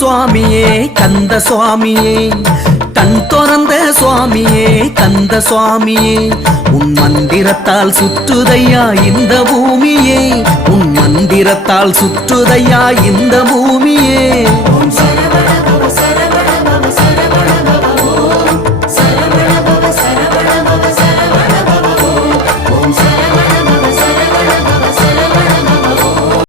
சுவாமியே கந்த சுவாமியே, கண் திறந்த சுவாமியே கந்த சுவாமியே, உன் மந்திரத்தால் சுற்றுதையா இந்த பூமியே, உன் மந்திரத்தால் சுற்றுதையா இந்த பூமியே.